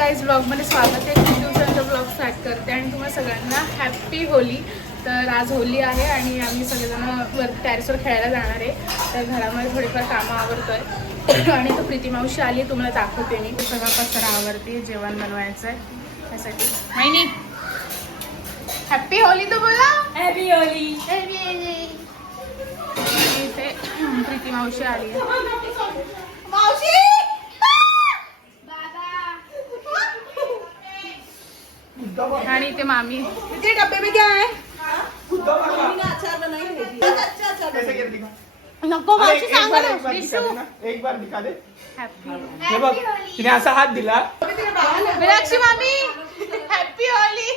Guys ब्लॉगमध्ये स्वागत आहे. खूप दिवसांचा ब्लॉग स्टार्ट करते आणि तुम्हाला सगळ्यांना हॅप्पी होली. तर आज होली आहे आणि आम्ही सगळेजण वर टॅरेसवर खेळायला जाणार आहे. तर घरामध्ये थोडीफार कामं आवरतोय आणि तो प्रीती मावशी आली, तुम्हाला दाखवते मी. सगळा पसारा आवरते, जेवण बनवायचं आहे त्यासाठी. माहिनी हॅप्पी होली तो बोला. Happy Holy. इथे प्रीती मावशी आली आहे. मावशी आणि ते मामी. ते डब्बे में क्या है? अचार बनाई है. नको मावशी सांगा ना. एक बार दिखा दे. हॅप्पी हे बघ, तिने असा हात दिला. मीनाक्षी मामी हॅप्पी होली.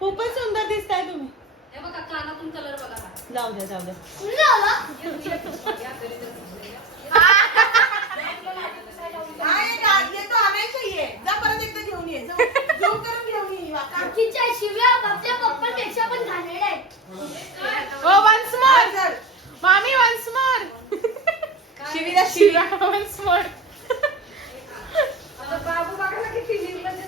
खूपच सुंदर दिसताय तुम्ही. हे बघा कानातून कलर बघा. जाऊ द्या जाऊ द्या. वन्स मोर मामी, वन्स मोर. शिवीला शिरा वन्स मोर. बाबू बघा ना किती निर्लज्ज.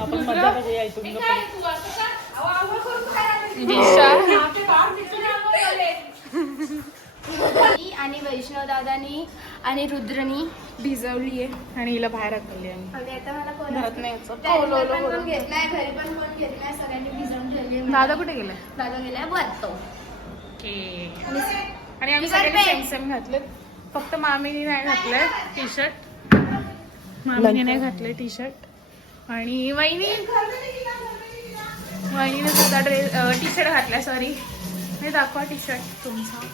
आपण मजा म्हणजे यायचो. आणि वैष्णव दादानी आणि रुद्रनी भिजवली आहे आणि हिला बाहेर हकलली आहे. आणि आता मला घरात नाही यायचं. पण घेतलाय, घरी पण कोण घेतलाय, सगळ्यांनी भिजवून ठेवली. दादा कुठे गेलाय? दादा गेलाय वरतो. आणि आम्ही सगळ्यांनी सेम सेम घातले. फक्त मामीने नाही घातलंय टी शर्ट. मामीने नाही घातलंय टी शर्ट. आणि वहिनीने सुद्धा टी शर्ट घातलाय. सॉरी, हे दाखवा टी शर्ट तुमचा.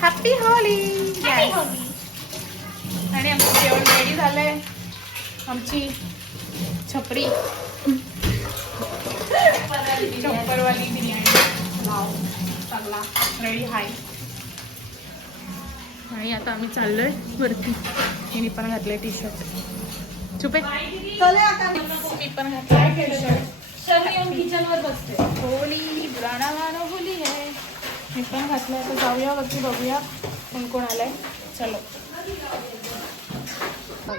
Happy Holy. आणि आमचं जेवण रेडी झालंय. आमची छपरी छप्परवाली बिर्याणी चांगला रेडी आहे. आणि आता आम्ही चाललोय वरती. मी पण घातलंय टी शर्ट. चुपे मी पण घातलाय टी शर्ट. किचन वर बसते. होली बुराना गाणं होली आहे. मी पण घातलंय. आता जाऊया वरती, बघूया कोण कोण आलंय. चलो.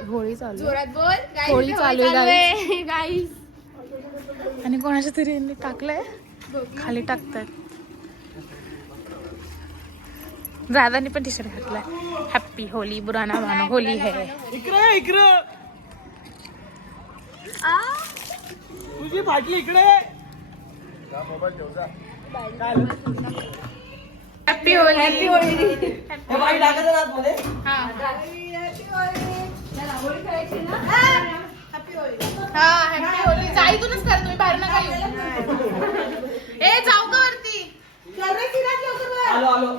होळी चालू जोरात बोल. होळी चालू आहे गाईस. आणि कोणाच्या तरी यांनी टाकलंय, खाली टाकतात. दादानी पण टी शर्ट घातलाय. हॅप्पी होली बुराना गाणं होली है. इकडे इकडे तुझी फाटली इकडे. Happy Holy. हॅपी होळी. हे बाई टाकत आहे आतमध्ये. हा हॅपी होळी. हा हॅप्पी होली. जा इथूनच कर, तुम्ही बाहेर नका येऊ. ए जाऊ का वरती. आलो आलो.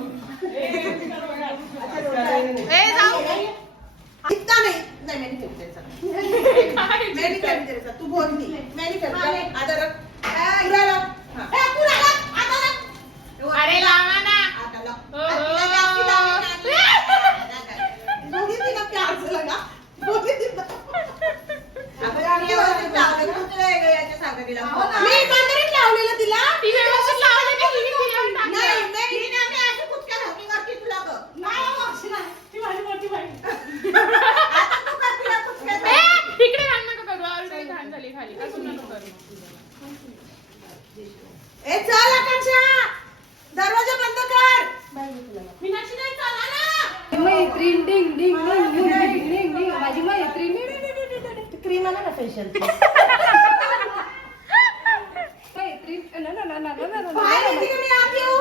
ए जाऊ. इतना नहीं नहीं मैं नहीं खेलते. मैं नहीं खेलते. तू बोलती मैं नहीं खेलते. आधा रख. पूरा रख. पूरा रख. आधा रख. अरे लावा ना. आधा रख. हो. दोघी तिला प्यार से लगा. दोघी तिला. आपण आम्ही लावलं कुठे याच्या सांगतीला. मी बंदरीत लावलेलं तिला. ती व्यवस्थित लावली नाही, हिने तिला टाकलं. नाही नाही हिने आम्ही असं कुठच्या धोकीवरती तुला ग. नाही मावशी नाही. ती माझी मोठी बहीण. आता तू का तिला कुठल्या ए, इकडे घाण नका करू. ऑलरेडी घाण झाली खाली. अजून नको करू. ए चल आकांक्षा. दरवाजा बंद कर. मीनाक्षी नाही, चला ना. मैत्रीण डिंग डिंग डिंग डिंग डिंग डिंग. माझी मैत्रीण क्रीम आला ना फेशियल. मैत्रीण ना ना ना ना ना ना. बाहेर येते का मी आत येऊ.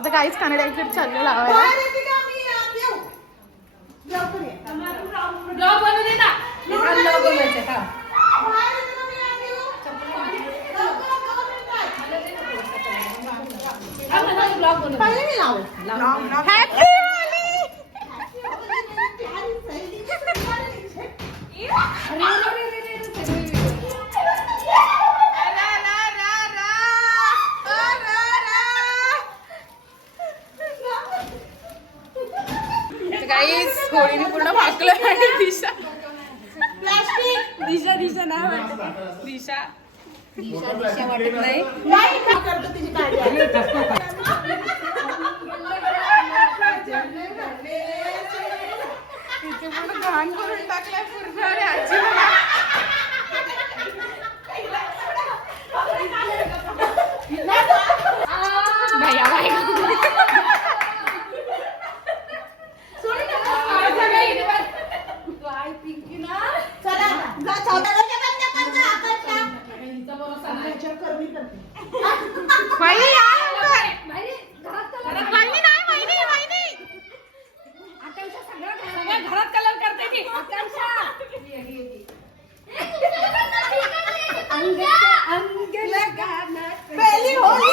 आता काहीच कानडा इकडे चाललं लावायला. बाहेर येते का मी आत येऊ. लवकर ये. ब्लॉग बनवू दे ना. ब्लॉग बनवायचं का? बाहेर येते का मी आत येऊ. लवकर ब्लॉग बनवू. पहिले मी लावू. Happy Holy. गाईस होळीने पूर्ण भाकलं आणि दिशा प्लास्टिक. दिशा दिशा नाही वाटत. दिशा दिशा वाटत नाही. नाही का करतो तिची काळजी. तिचे पूर्ण घाण करून टाकलाय पूर्ण. अरे आजी बघा. भैया भाई चला जा छोट्या बंद कर जा आकाशला. हिचा कर मी करते. वहिनी यार. बाहेर घरात कलर. अरे वहिनी नाही, वहिनी वहिनी. आकांक्षा सगळं घरात कलर करते ती. आकांक्षा अंग लगाना पहिली होळी.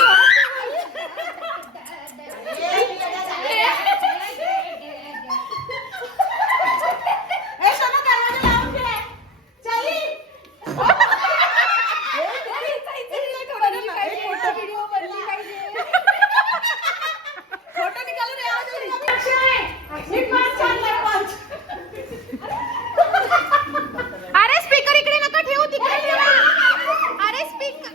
ए सोना दरवाजा लावून घे. चली. फोटो निकालून अरे स्पीकर इकडे नका ठेवू, तिकडे ठेवा. अरे स्पीकर.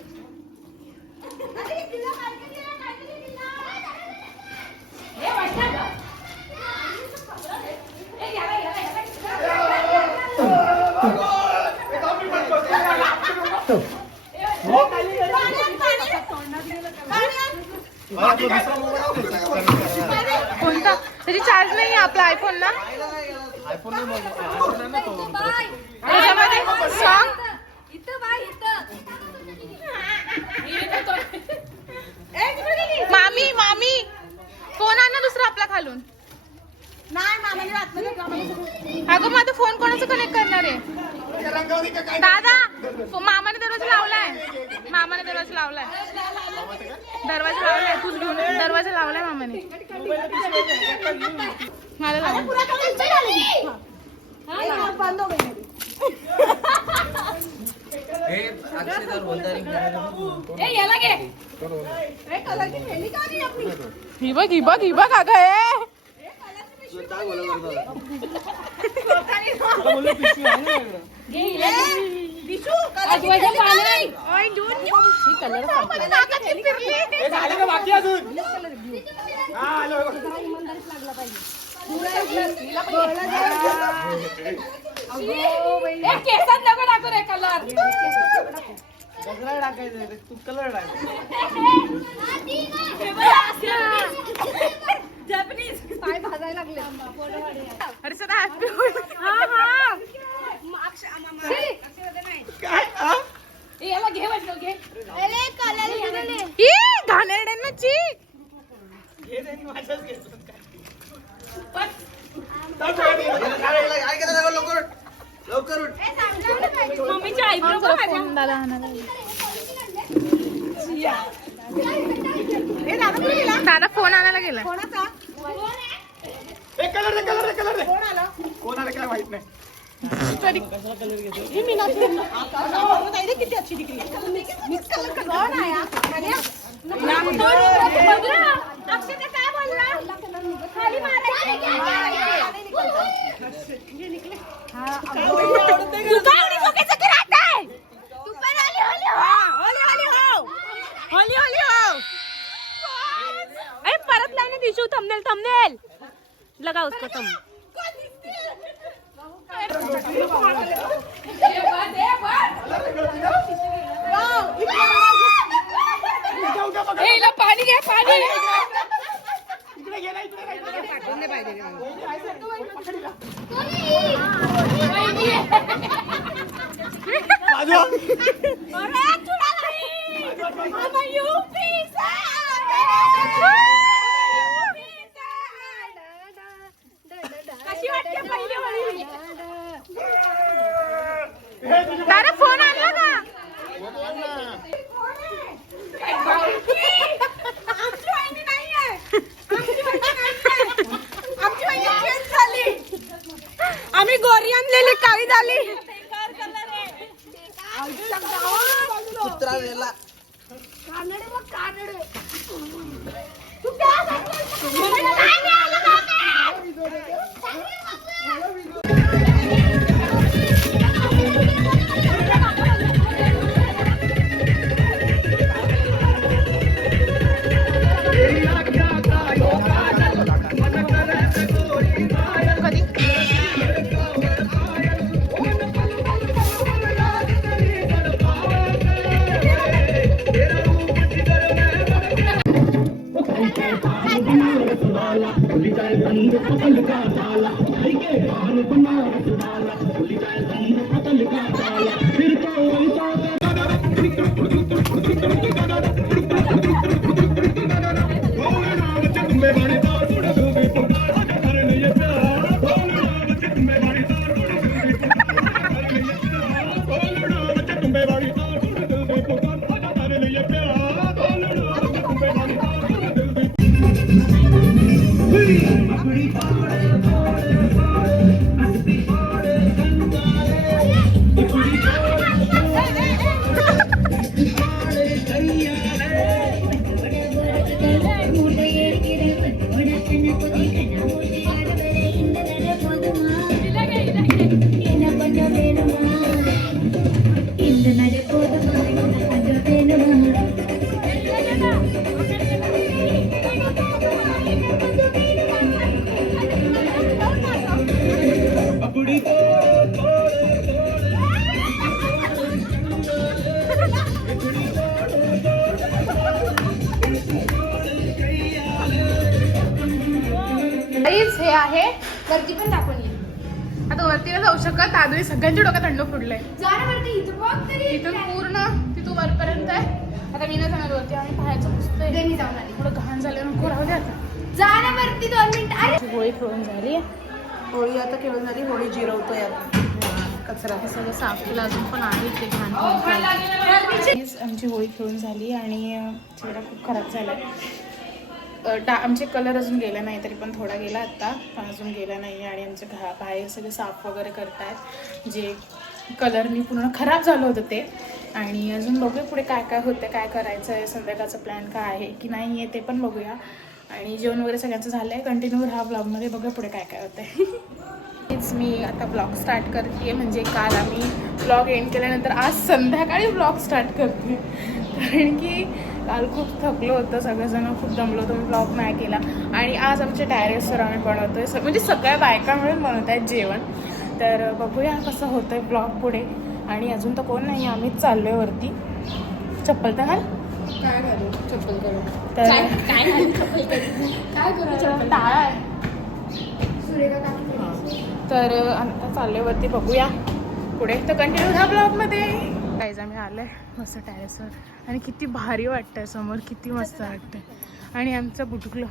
कोणता तरी चार्ज नाही आपला आयफोन ना. त्याच्यामध्ये सॉन्ग. इथं बाय इथं. मामी मामी फोन आण ना दुसरा आपला खालून. नाही मामाने आतमध्ये कामाला. अगं माझा फोन कोणाचं कनेक्ट करणार आहे. दादा मामाने दरवाजा लावलाय. मामाने दरवाजा लावलाय. दरवाजा लावलाय. तूच घेऊन दरवाजा लावलाय मामाने. मला लाव. बंद हो गई. याला घे. ही बघ ही बघ ही बघ अगं हे. झाले का बाकी अजून? हा, आलो. केसात नको टाकू रे कलर. कलर टाकायचं तू कलर टाक. जपनीज पाय भाजायला लागले. अरे सदा हॅपी होईल. हा हा काय हा? याला घे म्हटलं घे. ई घाणेरड्यांना ची. घे त्यांनी माझ्याच घेतलं काय. लवकर उठ. मम्मीच्या आईब्रो बघ माझ्या. दादा फोन आणायला गेला. कोणाचा? ए, कलर दे कलर दे कलर दे. कोण आलं? कोण आलं काय माहित नाही. ही मीनाक्षी. आकाश किती अच्छी दिख रही है. मिक्स कलर का कौन आया? मरिया. अक्षय काय बोलला? खाली मारायचं. तू का एवढी डोक्याचं करत आहे? तू पण होली होली हो. होली होली हो. अरे परत लावने दिशू थंबनेल लगा उसको तुम. पाणी घे पाणी. इकडे गेला इकडे कशी वाटते पहिली होळी? दादा फोन आणला का? आम्ही गोरी आणलेली काळी झाली. हे आहे वरती पण दाखवून ये. आता वरती नाही जाऊ शकत, आधी सगळ्यांच्या डोक्यात थंड फुडलंय. जा ना वरती, इथं बघ तरी. इथून पूर्ण तिथून वरपर्यंत आहे. आता मी नाही जाणार वरती, आम्ही बाहेरचं पुसतोय. दे मी जाऊन आली. थोडं घाण झालं, नको राहू दे आता. जा ना वरती 2 मिनिटं. अरे होळी खेळून झाली, होळी आता केवळ झाली, होळी जिरवतोय आता कचरा. हे सगळं साफ केलं, अजून पण आहे ते घाण. आमची होळी खेळून झाली आणि चेहरा खूप खराब झाला. आमचे कलर अजून गेला नाही, तरी पण थोडा गेला आत्ता, पण अजून गेला नाही. आणि आमचे बाहेर सगळे साफ वगैरे करतायत, जे कलरनी पूर्ण खराब झालं होतं ते. आणि अजून बघूया पुढे काय काय होतं, काय करायचं आहे, संध्याकाळचं प्लॅन काय आहे की नाही आहे ते पण बघूया. आणि जेवण वगैरे सगळ्यांचं झालं आहे. कंटिन्यू राहा ब्लॉगमध्ये, बघूया पुढे काय काय होतं आहे. तेच मी आता ब्लॉग स्टार्ट करते आहे, म्हणजे काल आम्ही ब्लॉग एंड केल्यानंतर आज संध्याकाळी ब्लॉग स्टार्ट करते. कारण की काल खूप थकलो होतं, सगळेजण खूप दमलो होतो, मी ब्लॉग नाही केला. आणि आज आमच्या टेरेसवर आम्ही बनवतो आहे, म्हणजे सगळ्या बायका मिळून बनवत आहेत जेवण. तर बघूया कसं होतं आहे ब्लॉग पुढे. आणि अजून तर कोण नाही, आम्हीच चाललो आहे वरती. चप्पल तर घाल. काय घालू चप्पल करून? तर काय करू? टाळा आहे. सुरेखा काकी. तर आता चालले वरती, बघूया पुढे. तर कंटिन्यू ह्या ब्लॉगमध्ये. काहीच आम्ही आलोय मस्त टेरेसवर, आणि किती भारी वाटतंय समोर, किती मस्त वाटतंय. आणि आमचं बुटुकलं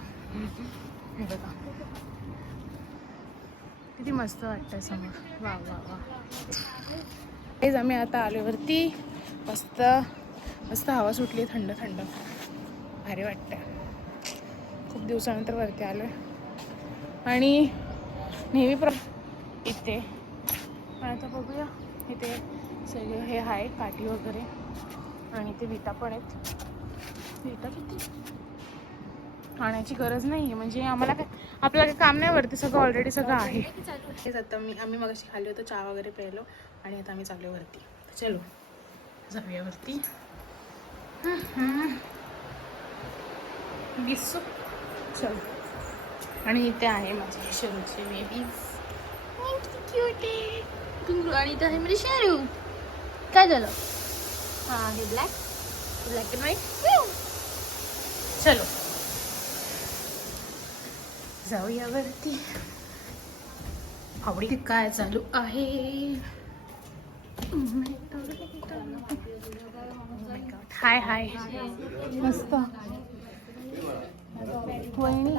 हे बघा, किती मस्त वाटतंय समोर. वा वा वा. काहीच आम्ही आता आलो वरती, मस्त मस्त हवा सुटली, थंड थंड, भारी वाटतंय. खूप दिवसानंतर वरती आलोय. आणि नेहमी इथे आता बघूया, इथे सगळे हे आहे काठी वगैरे, आणि ते विटा पण आहेत. विटा किती आणायची गरज नाही आहे, म्हणजे आम्हाला काय, आपल्याला काय काम नाही वरती, सगळं ऑलरेडी सगळं आहे. तेच आता आम्ही मगाशी खाल्ली होतं, चहा वगैरे प्यायलो, आणि आता आम्ही चाललो वरती. चलो जाऊया वरती. दिसू चल. आणि इथे आहे माझे शरूचे बेबीज, क्यूट आहे. गुंगरू. आणि इथे आहे म्हणजे शेरू. काय झालं? हां, हे ब्लॅक अँड व्हाईट. चलो जाऊया वरती. आवडी काय चालू आहे. हाय हाय, मस्त. वहिनी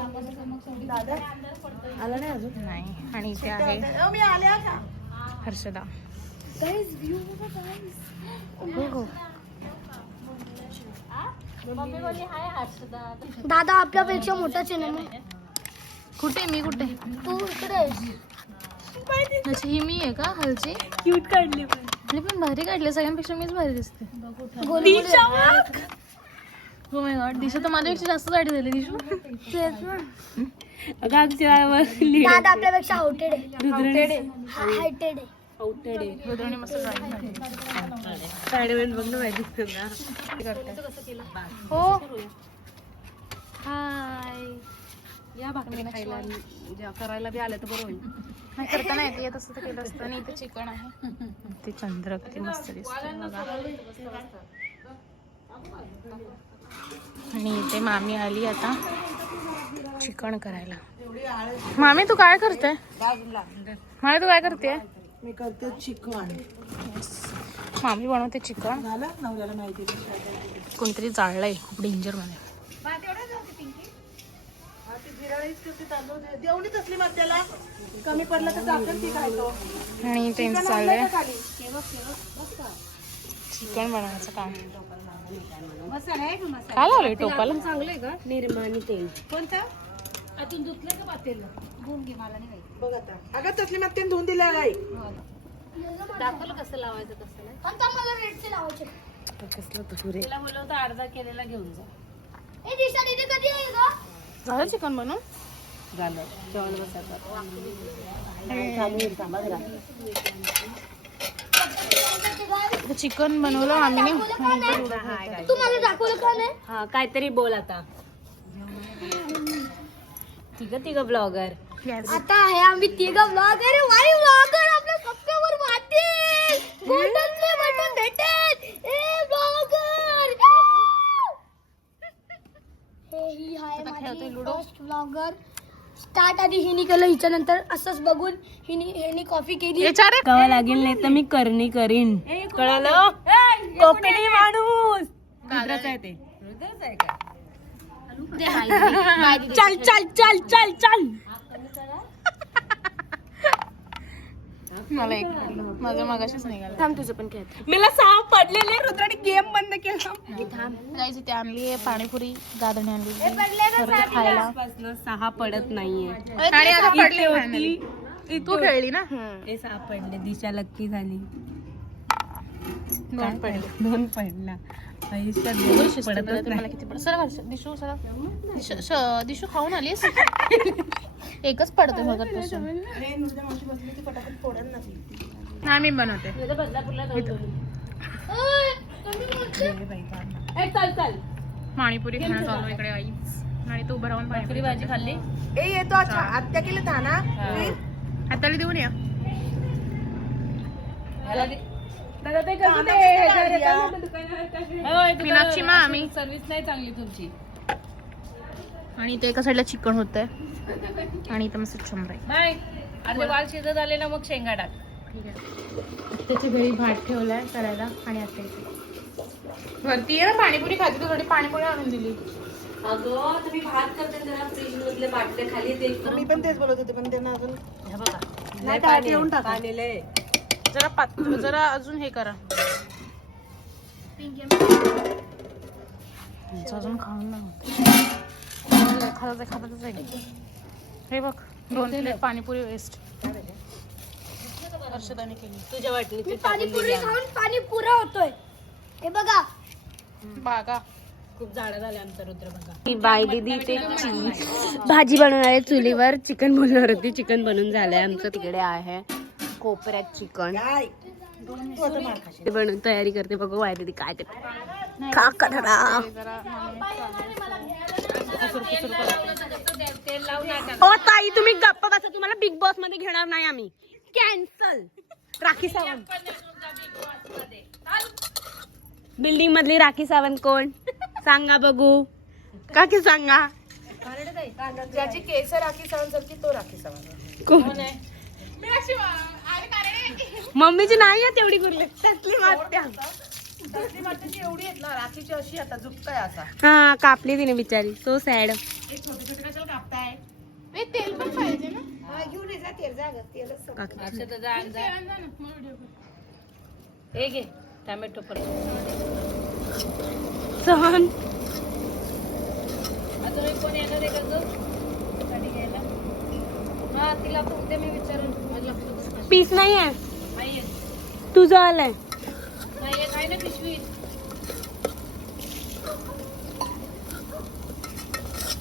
दादा आला नाही अजून? नाही. आणि इथे आहे मी आल्या का? हर्षदा. हो हो. दादा आपल्यापेक्षा मोठाच आहे ना. कुठे मी कुठे? तू इकडे. अच्छा, ही मी आहे का हलची? क्यूट काढली पण भारी काढले, सगळ्यांपेक्षा मीच भारी दिसते. हो माय गॉड, दिशा तर माझ्यापेक्षा जास्त साडी झाली. दिशू दादा आपल्यापेक्षा हाऊटेड आहे. हायटेड आहे. रुद्राने मस्त ड्रॉइंग हो. हाय. या भाकरी खायला करायला बी आलं तर बरं होईल. नाही करता नाही येत, येत असतं तर केलं असतं. आणि इथे चिकन आहे, ते चंद्र किती मस्त दिसतं बघा. आणि इथे मामी आली आता चिकन करायला. मामी तू काय करते? मामी तू काय करते? मी करते चिकन. मामी बनवते चिकन. झालं नवऱ्याला माहिती कोणतरी जाळलंय खूप डेंजर मध्ये. देवणीच असली मग त्याला कमी पडलं तर टाकन ती काय तो आणि त्यांचं चाललंय चिकन बनवायचं काम. मसाला आहे का मसाला? काय लावलंय टोपाला? चांगलंय का निर्माणी तेल कोणतं आतून धुतलं का पातेल धुवून घे मला नाही माहिती. बघ आता अगं तसली मग ते धुवून दिलं आहे दाखवलं कसं लावायचं कसं नाही आता मला रेडचे लावायचे. तिला बोललं होतं अर्धा केलेला घेऊन जा. ए दिशा दीदी कधी आहे ग? झालं चिकन बनवून? झालं जेवण बसायचं. चिकन बनवलं आम्ही. तू मला दाखवलं का नाही? हा काहीतरी बोल आता. तिघ ब्लॉगर. आता आहे आम्ही तिघं ब्लॉगर वाई ब्लॉगर आपल्या सबस्क्राइबर वाढतील. गोल्डन प्ले बटन भेटेल. ए ब्लॉगर हे ही आहे माझी फर्स्ट ब्लॉगर. स्टार्ट आधी हिनी केलं हिच्या नंतर असंच बघून हिनी कॉफी केली. कवा लागेल नाही तर मी करणी करीन. कळलं? कोकणी माणूस. रुद्रच आहे ते. रुद्रच आहे का? चल चल चल चल चल. मला एक माझं मगाशीच निघालं. थांब तुझं पण खेळ. मला 6 पडलेले रुद्राने गेम बंद केला. जायचं ते आणली पाणीपुरी गादणी आणली खायला. 6 पडत नाहीये. आणि आता पडली होती. तू खेळली ना. ते 6 पडले. दिशा लक्की झाली. 2 पडले. 2 पडला. आयुष्यात पडतच मला नाही. किती पडत सर दिशू सर दिशू खाऊन आलीस. एकच पडतो मगापासून. नाही मी बनवते. चल चल. पाणीपुरी खाणं चालू इकडे आईच. आणि तू उभं राहून पाणीपुरी भाजी खाल्ली. ए येतो अच्छा आत्या केलं था ना हाताला देऊन या. दादा ते कसं मीनाक्षी मा आम्ही. सर्व्हिस नाही चांगली तुमची. आणि ते एका साईडला चिकन होतंय आणि इथं मस्त चमराई. नाही अर्धे वाल शिजत आले ना मग शेंगा टाक. ठीक आहे. त्याच्या घरी भात ठेवलाय करायला आणि आता इथे वरती आहे ना पाणीपुरी खाते तू थोडी पाणीपुरी आणून दिली. अगं तुम्ही भात करते जरा फ्रीज मधले बाटले खाली ते मी पण तेच बोलत होते पण त्यांना अजून हे बघा. नाही ताट येऊन टाका. पाणीले जरा अजून हे करा. अजून खाऊन नाही खातच आहे. हे बघ 2 प्लेट पाणीपुरी वेस्ट हर्षदाने केली. तुझ्या वाटणीची पाणीपुरी खाऊन पाणी पुरा होतोय. हे बघा बागा खूप झाडं झाले आमचं रुद्र बघा. बाय दीदी ते भाजी बनवणार आहे चुलीवर. चिकन बनवणार होती. चिकन बनून झालंय आमचं. तिकडे आहे कोपऱ्यात चिकन. तू आता मार खाशील. ते बनवून तयारी करते. बघू बाय दीदी काय करते. खा करा. ओ ताई तुम्ही गप्प बसा. तुम्हाला बिग बॉस मध्ये घेणार नाही आम्ही. कॅन्सल. राखी सावंत बिल्डिंग मधली राखी सावंत कोण सांगा बघू. का की सांगा. ज्याची केस राखी सावंत तो राखी सावंत कोण आहे. मम्मीची नाही आहे तेवढी कुर्ली. त्यातली मात्या एवढी आहेत ना राखीची अशी आता झुपकाय असा. हा कापली तिने बिचारी. So sad. तेल पण पाहिजे ना. घेऊन ये जा तेल जा ग तेलच हे घे टॅमॅटो पण सहन. तुम्ही कोण येणार आहे का गाडी घ्यायला. हा तिला फक्त मी विचारून. पीस नाही आहे तुझं आलंय. नाही काय ना पिशवी.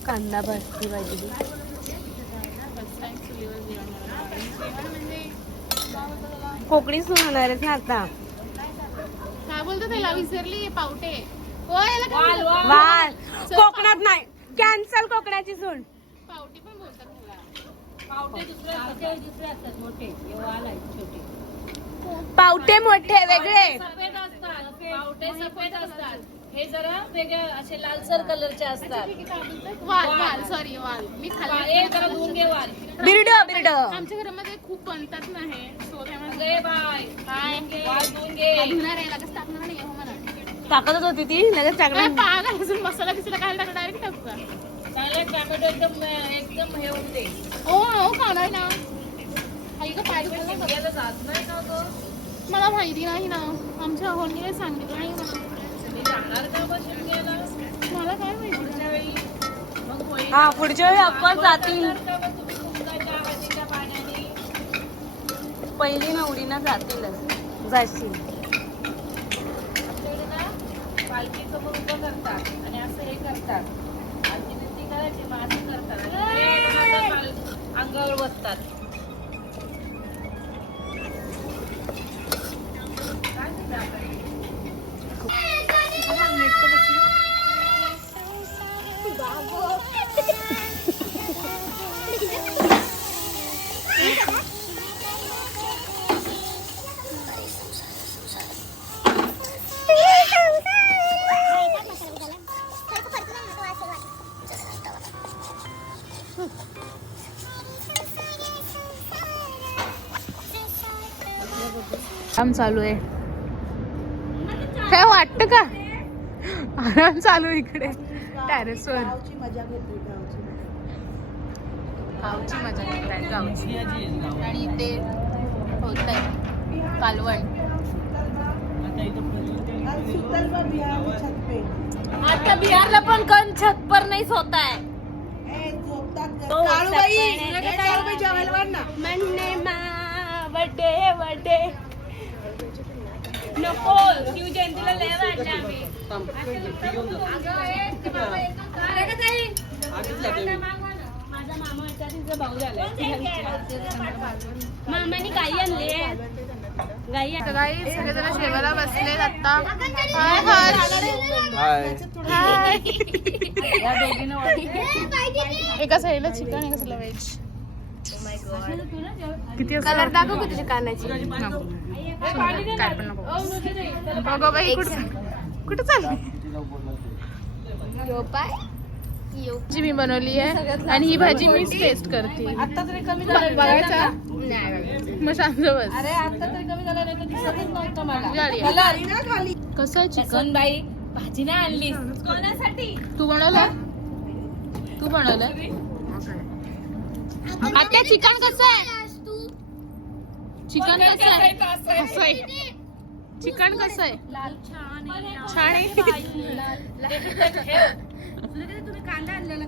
कांदा भाजती भाजी. कोकणीच होणार आहे ना आता. काय बोलतो त्याला विसरली पावटे. हो याला वाल कोकणात नाही. कॅन्सल कोकणाची सून. पावटे पण बोलतात त्याला. पावटे दुसरे असतात मोठे. वाल आहेत छोटे. पावटे मोठे वेगळे. सफेद असतात. पावटे सफेद असतात. हे जरा वेगळ्या असे लालसर कलरचे असतात. वाल वाल सॉरी वाल मी खाल्ले. हे जरा धुवून घे वाल. आमच्या घरामध्ये खूप बनतात ना हे सो त्यामुळे अगे बाय वाल धुवून घे. धुणार आहे लगेच टाकणार नाही हो मला. टाकतच होती ती लगेच काय पाग आहे, अजून मसाला बिसाला काय टाकणार डायरेक्ट टाकता. चांगले टोमॅटो एकदम हे होते. हो खाणार ना. आई का पाय शिमग्याला जात नाही ना गं. मला माहिती नाही ना, आमच्या होलीने सांगितलं नाही ना. मी जाणार का मग शिमग्याला मला काय माहिती. पुढच्या वेळी? मग होळी हा पुढच्या वेळी आपण जातील. जाणार का मग तुम्ही कुंकाच्या हळदीच्या पाण्याने? पहिली नवरीना जातीलच जाशील. आमच्याकडे ना पालखीचं पण उभं करतात आणि असं हे करतात. आरती बिरती करायची मग असं करतात आणि अंगावर बसतात. काय म्हणते आपण? आराम चालू आहे. काय वाटतं का आराम चालू इकडे टेरेसवर. गावची मजा घेतली गावची मजा घेताय गावची. आणि इथे होत आहे कालवण. सुतल व बिहार छत पे आता बिहारला पण कण छत पर नाही होता है. ए झोपतात हो, काळूबाई सकाळी. नका काळूबाई जेवायला वाढ ना. म्हणणे मा बडे बडे नको शिवजयंतीला लय वाटलं आम्ही. माझा मामा तिचा भाऊ झालाय. मामाने गाई आणली गाई सगळे सगळेजण जेवायला बसलेत आता. हाय हाय. एका साईडला चिकन एका साईडला व्हेज. किती कलर दाखव किती कानाची. काय पण नको बाबा बाई. कुठं चालली. भाजी मी बनवली आहे आणि ही भाजी मीच टेस्ट करते. आता तरी कमी झालं बघायचा मग शांत बस. अरे आता तरी कमी झालं नाही तर दिसतच नव्हतं मला. खाली ना खाली कसं आहे चिकन. चिकन बाई भाजी नाही आणली कोणासाठी? तू बनवलं. तू बनवलं. आता चिकन कसं आहे. चिकन कसं आहे. असं आहे. चिकन कसं आहे. लाल छान आहे. छान आहे. तुम्ही कांदा आणलेला